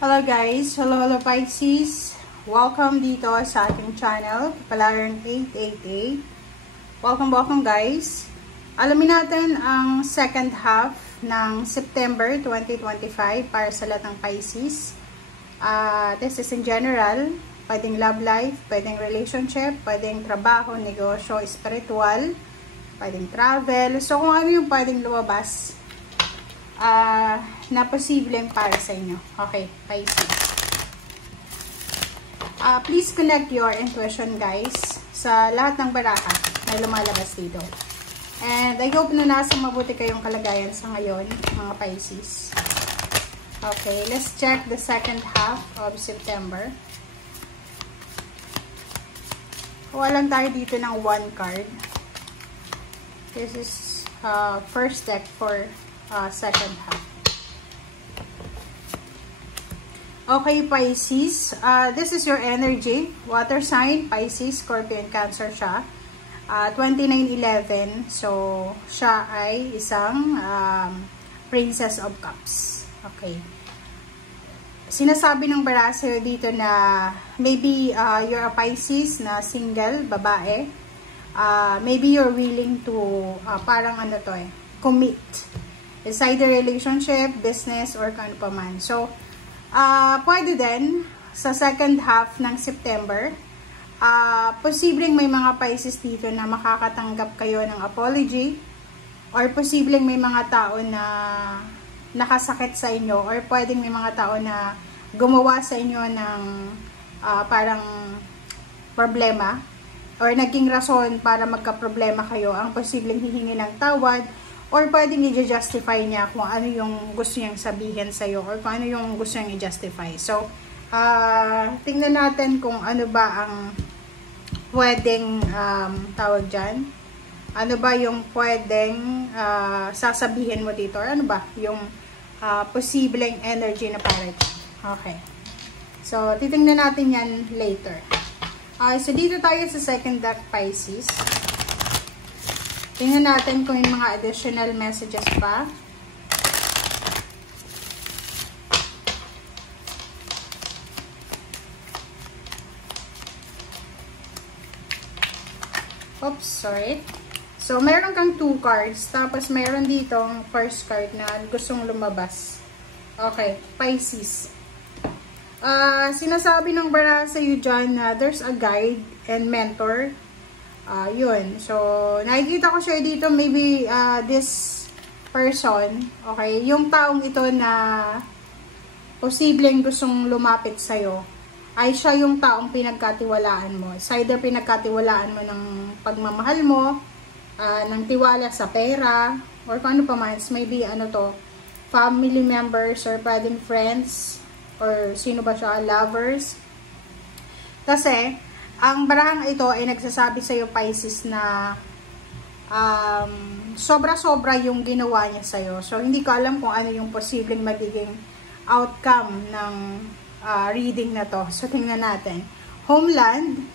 Hello guys! Hello Pisces! Welcome dito sa ating channel, Kapalaran 888. Welcome guys! Alamin natin ang second half ng September 2025 para sa lahat ng Pisces. This is in general, pwedeng love life, pwedeng relationship, pwedeng trabaho, negosyo, spiritual, pwedeng travel. So kung ano yung pwedeng lumabas na posibleng para sa inyo. Okay, Pisces. Please connect your intuition guys sa lahat ng baraha na lumalabas dito. And I hope na nasa mabuti kayong kalagayan sa ngayon, mga Pisces. Okay, let's check the second half of September. Kuha lang tayo dito ng one card. This is first deck for second half. Okay, Pisces. This is your energy. Water sign, Pisces, Scorpio, and Cancer siya. 2911. So, siya ay isang Princess of Cups. Okay. Sinasabi ng baraso dito na maybe you're a Pisces na single, babae. Maybe you're willing to parang ano to commit. It's either relationship, business, or kano pa man. So, pwede din sa second half ng September, posibleng may mga Pisces dito na makakatanggap kayo ng apology, or posibleng may mga tao na nakasakit sa inyo, or pwedeng may mga tao na gumawa sa inyo ng parang problema, or naging rason para magka-problema kayo, ang posibleng hihingi ng tawad, or pwedeng i-justify niya kung ano yung gusto niyang sabihin sa'yo, or kung ano yung gusto niyang i-justify. So, tingnan natin kung ano ba ang pwedeng tawag dyan. Ano ba yung pwedeng sasabihin mo dito, or ano ba yung posibleng energy na para dyan. Okay. So, titingnan natin yan later. So, dito tayo sa second deck, Pisces. Tingnan natin kung yung mga additional messages pa. Oops, sorry. So, meron kang 2 cards. Tapos, meron ditong first card na gustong lumabas. Okay, Pisces. Sinasabi ng bara sa iyo dyan na there's a guide and mentor. Yun. So, nakikita ko siya dito, maybe this person, okay, yung taong ito na posibleng gustong lumapit sa'yo, ay siya yung taong pinagkatiwalaan mo. It's either pinagkatiwalaan mo ng pagmamahal mo, ng tiwala sa pera, or kung ano pa man, maybe ano to, family members, or pwedeng friends, or sino ba siya, lovers. Kasi, ang barahang ito ay nagsasabi sa iyo, Pisces, na sobra-sobra yung ginawa niya sa iyo. So, hindi ko alam kung ano yung posibleng magiging outcome ng reading na to. So, tingnan natin. Homeland.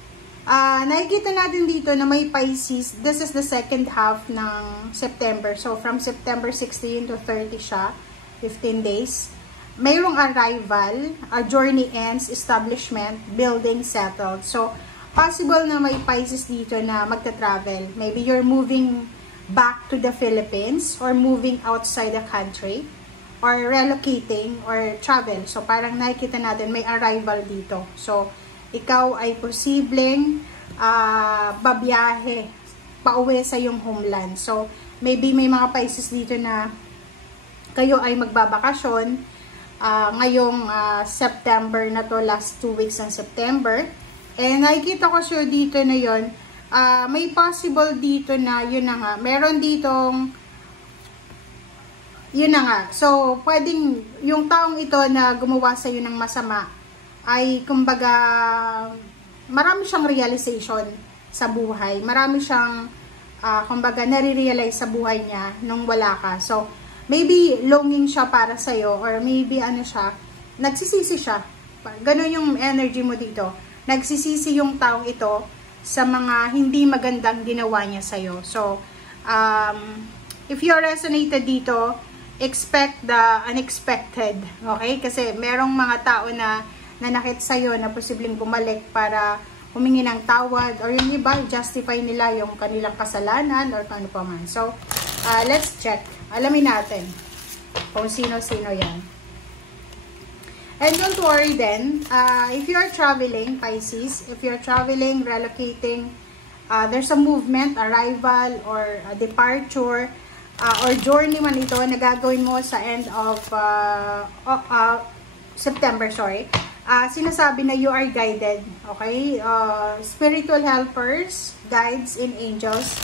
Nakikita natin dito na may Pisces. This is the second half ng September. So, from September 16 to 30 siya. 15 days. Mayroong arrival, a journey ends, establishment, building, settled. So, possible na may Pisces dito na magta-travel. Maybe you're moving back to the Philippines, or moving outside the country, or relocating, or travel. So, parang nakikita natin may arrival dito. So, ikaw ay posibleng babiyahe pauwi sa iyong homeland. So, maybe may mga Pisces dito na kayo ay magbabakasyon ngayong September na to, last 2 weeks ng September. And nakikita ko siya dito na yon, may possible dito na, yun na nga, meron ditong, yun na nga, so, pwedeng, yung taong ito na gumawa sa iyo ng masama, ay, kumbaga, marami siyang realization sa buhay, marami siyang, kumbaga, nare-realize sa buhay niya nung wala ka. So, maybe, longing siya para sa iyo, or maybe, ano siya, nagsisisi siya. Ganon yung energy mo dito. Nagsisisi yung taong ito sa mga hindi magandang ginawa niya sa'yo. So, if you resonated dito, expect the unexpected. Okay? Kasi merong mga tao na nanakit sa'yo na posibleng bumalik para humingi ng tawad, or yung iba, justify nila yung kanilang kasalanan or ano pa man. So, let's check. Alamin natin kung sino-sino yan. And don't worry then, if you are traveling, Pisces, if you're traveling, relocating, there's a movement, arrival, or a departure, or journey man ito na gagawin mo sa end of September, sorry. Sinasabi na you are guided, okay? Spiritual helpers, guides, and angels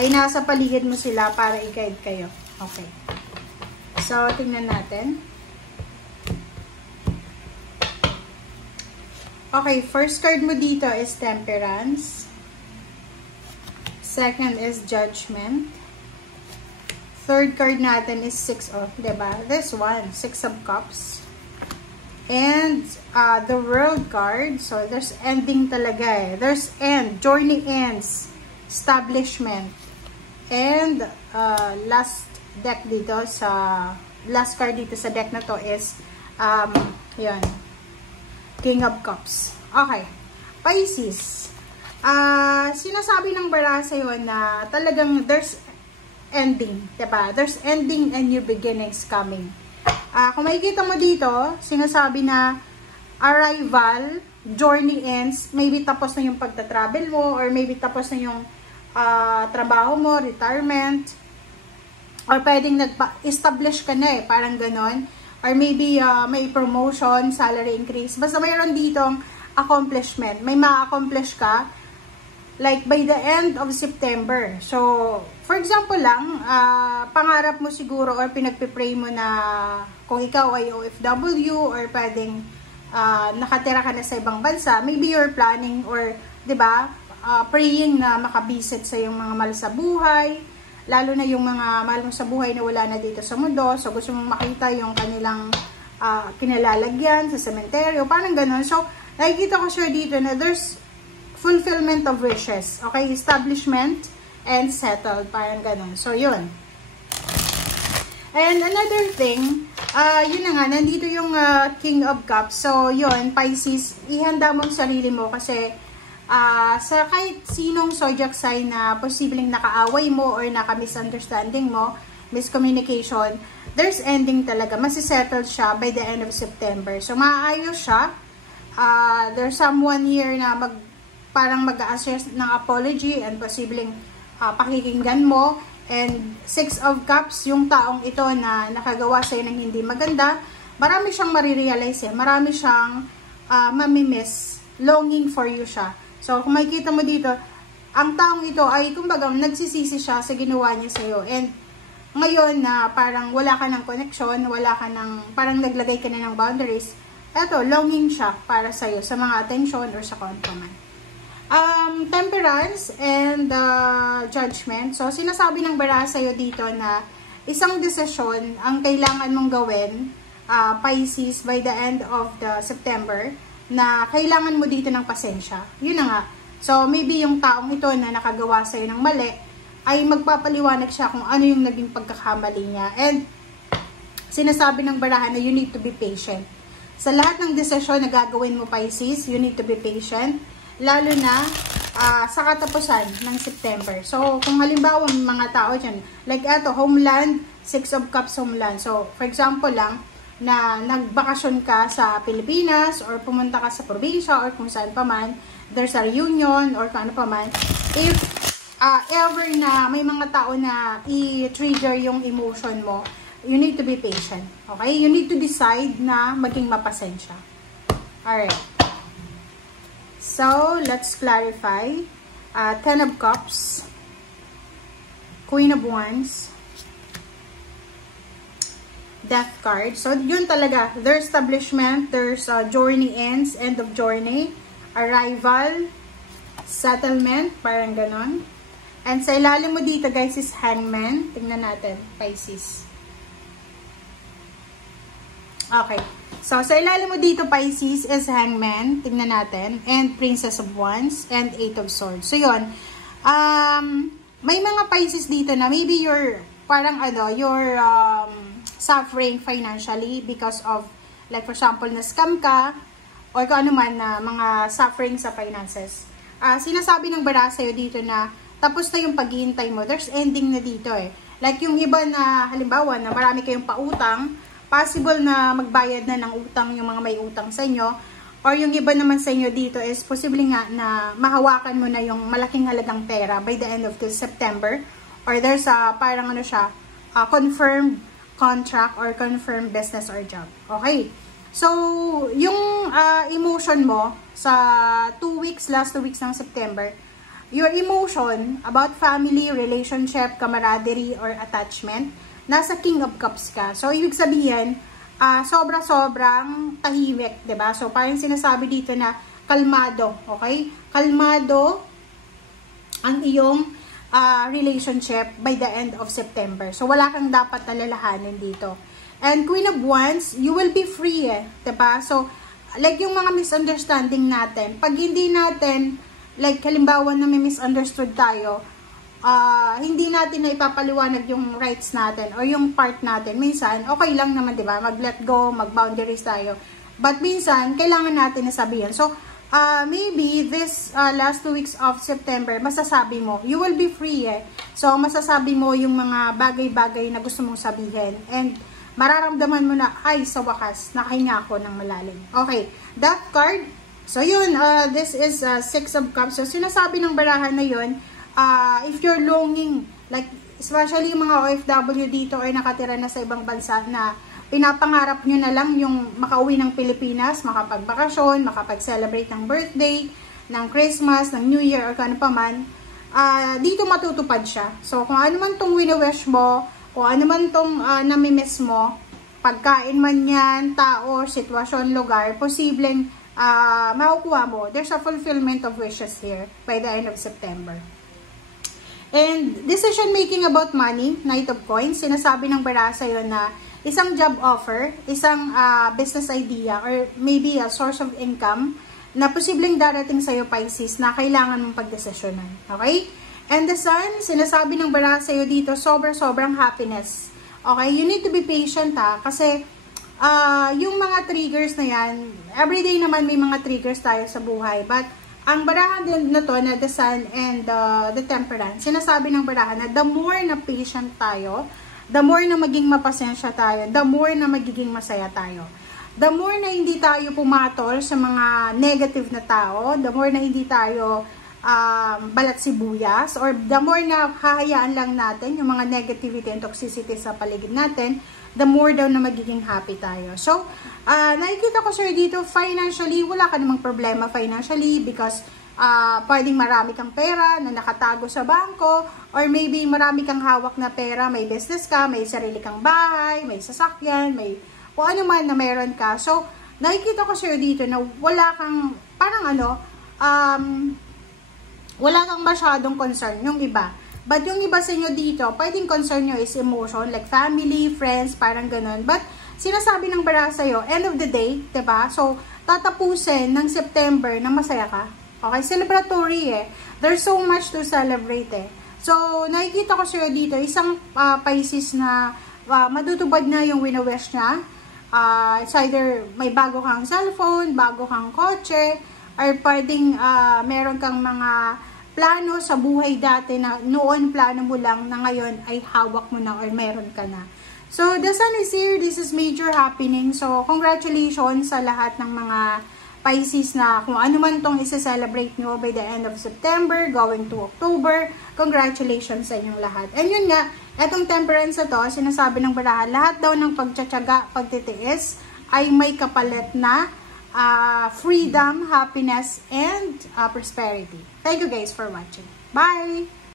ay nasa paligid mo sila para i-guide kayo. Okay. So, tingnan natin. Okay, first card mo dito is Temperance. Second is Judgment. Third card natin is Six of, diba? This one, Six of Cups. And the World card, so there's ending talaga eh. There's end, journey ends, establishment. And last deck dito sa, last card dito sa deck na to is, yun, King of Cups. Okay. Pisces. Sinasabi ng bara sa'yo na talagang there's ending. Diba? There's ending and new beginnings coming. Kung makikita mo dito, sinasabi na arrival, journey ends, maybe tapos na yung pagta-travel mo, or maybe tapos na yung trabaho mo, retirement, or pwedeng nag-establish ka na eh, parang ganon. Or maybe may promotion, salary increase. Basta mayroon ditong accomplishment. May ma-accomplish ka like by the end of September. So, for example lang, pangarap mo siguro or pinagpipray mo na kung ikaw ay OFW or pwedeng nakatira ka na sa ibang bansa, maybe you're planning or, di ba, praying na makabisit sa yung mga mahal sa buhay, lalo na yung mga mahal mo sa buhay na wala na dito sa mundo. So, gusto mong makita yung kanilang kinalalagyan sa sementeryo, parang ganun. So, nakikita ko siya dito na there's fulfillment of wishes. Okay? Establishment and settled. Parang ganun. So, yun. And another thing, yun na nga, nandito yung King of Cups. So, yun, Pisces, ihanda mo ang sarili mo kasi sa kahit sinong zodiac sign na posibleng nakaaway mo or naka-misunderstanding mo, miscommunication, there's ending talaga. Masisettle siya by the end of September. So, maayos siya. There's someone here na parang mag-a-assess ng apology and posibleng pakikinggan mo. And Six of Cups, yung taong ito na nakagawa sa'yo ng hindi maganda, marami siyang marirealize eh. Marami siyang mamimiss. Longing for you siya. So, kung makikita mo dito, ang taong ito ay, kumbaga, nagsisisi siya sa ginawa niya sa'yo. And, ngayon na parang wala ka ng connection, wala ka ng, parang naglagay ka na ng boundaries, eto, longing siya para sa'yo, sa mga attention or sa kontraman. Temperance and Judgment. So, sinasabi ng bara sa'yo dito na isang desisyon ang kailangan mong gawin, Pisces, by the end of the September, na kailangan mo dito ng pasensya. Yun na nga. So, maybe yung taong ito na nakagawa sa'yo ng mali, ay magpapaliwanag siya kung ano yung naging pagkakamali niya. And, sinasabi ng barahan na you need to be patient. Sa lahat ng desisyon na gagawin mo, Pisces, you need to be patient. Lalo na sa katapusan ng September. So, kung halimbawa may mga tao dyan, like eto, homeland, Six of Cups homeland. So, for example lang, na nagbakasyon ka sa Pilipinas or pumunta ka sa probinsya or kung saan pa man, there's a reunion or kung ano pa man, if ever na may mga tao na i-trigger yung emotion mo, you need to be patient. Okay? You need to decide na maging mapasensya. Alright. So, let's clarify. Ten of Cups, Queen of Wands, Death card. So, yun talaga. There's establishment, there's journey ends, end of journey, arrival, settlement, parang ganon. And sa ilalim mo dito, guys, is Hangman. Tingnan natin, Pisces. Okay. So, sa ilalim mo dito, Pisces, is Hangman. Tingnan natin. And Princess of Wands, and Eight of Swords. So, yun. May mga Pisces dito na maybe you're, parang ano, you're suffering financially because of, like for example, na-scam ka, or kung ano man na mga suffering sa finances. Sinasabi ng bara sa'yo dito na tapos na yung paghihintay mo. There's ending na dito eh. Like yung iba na, halimbawa, na marami kayong pautang, possible na magbayad na ng utang yung mga may utang sa inyo. Or yung iba naman sa inyo dito is posible nga na mahawakan mo na yung malaking halagang pera by the end of this September. Or there's a parang ano siya, confirmed contract or confirmed business or job. Okay? So, yung emotion mo sa last 2 weeks ng September, your emotion about family, relationship, camaraderie, or attachment, nasa King of Cups ka. So, ibig sabihin, sobra-sobrang tahimik, diba? So, parang sinasabi dito na kalmado, okay? Kalmado ang iyong relationship by the end of September. So, wala kang dapat nalalahanin dito. And Queen of Wands, you will be free eh, diba? So, like yung mga misunderstanding natin, pag hindi natin, like halimbawa na may misunderstood tayo, hindi natin na ipapaliwanag yung rights natin or yung part natin. Minsan, okay lang naman, diba? Mag-let go, mag-boundaries tayo. But minsan, kailangan natin na sabihin. So, maybe this last 2 weeks of September, masasabi mo, you will be free eh. So, masasabi mo yung mga bagay-bagay na gusto mong sabihin. And, mararamdaman mo na, ay, sa wakas, nakahinga ako ng malalim. Okay, that card. So, yun, this is 6 of Cups. So, sinasabi ng barahan na yun, if you're longing, like, especially yung mga OFW dito ay nakatira na sa ibang bansa na pinapangarap nyo na lang yung makauwi ng Pilipinas, makapagbakasyon, makapag-celebrate ng birthday, ng Christmas, ng New Year, or kung ano pa man, dito matutupad siya. So, kung ano man tong wini-wish mo, kung ano man tong namimiss mo, pagkain man yan, tao, sitwasyon, lugar, posibleng makukuha mo. There's a fulfillment of wishes here by the end of September. And decision making about money, Knight of Coins, sinasabi ng bara sa'yo na isang job offer, isang business idea, or maybe a source of income na posibleng darating sa'yo, Pisces, na kailangan mong pagdesisyonan. Okay? And the Sun, sinasabi ng bara sa'yo dito, sobrang happiness. Okay? You need to be patient ha, kasi yung mga triggers na yan, everyday naman may mga triggers tayo sa buhay, but ang barahan din na to, na the Sun and the Temperance, sinasabi ng barahan na the more na patient tayo, the more na maging mapasensya tayo, the more na magiging masaya tayo. The more na hindi tayo pumatol sa mga negative na tao, the more na hindi tayo balat sibuyas, or the more na hahayaan lang natin yung mga negativity and toxicity sa paligid natin, the more daw na magiging happy tayo. So, nakikita ko sir dito, financially, wala ka namang problema financially because pwedeng marami kang pera na nakatago sa bangko, or maybe marami kang hawak na pera, may business ka, may sarili kang bahay, may sasakyan, may kung ano man na meron ka. So, nakikita ko sir dito na wala kang, parang wala kang masyadong concern yung iba. But yung iba sa inyo dito, pwedeng concern nyo is emotion, like family, friends, parang ganun. But, sinasabi ng bara sa'yo, end of the day, diba? So, tatapusin ng September na masaya ka. Okay? Celebratory eh. There's so much to celebrate eh. So, nakikita ko sa'yo dito, isang Pisces na matutupad na yung wini-wish niya. It's either may bago kang cellphone, bago kang kotse, or pwedeng meron kang mga plano sa buhay dati na noon plano mo lang, na ngayon ay hawak mo na or meron ka na. So, the Sun is here. This is major happening. So, congratulations sa lahat ng mga Pisces na kung ano man tong isa-celebrate nyo by the end of September, going to October. Congratulations sa inyong lahat. And yun nga, etong Temperance na to, sinasabi ng barahan, lahat daw ng pagtsatsaga, pagtitiis, ay may kapalit na freedom, happiness, and prosperity. Thank you guys for watching. Bye!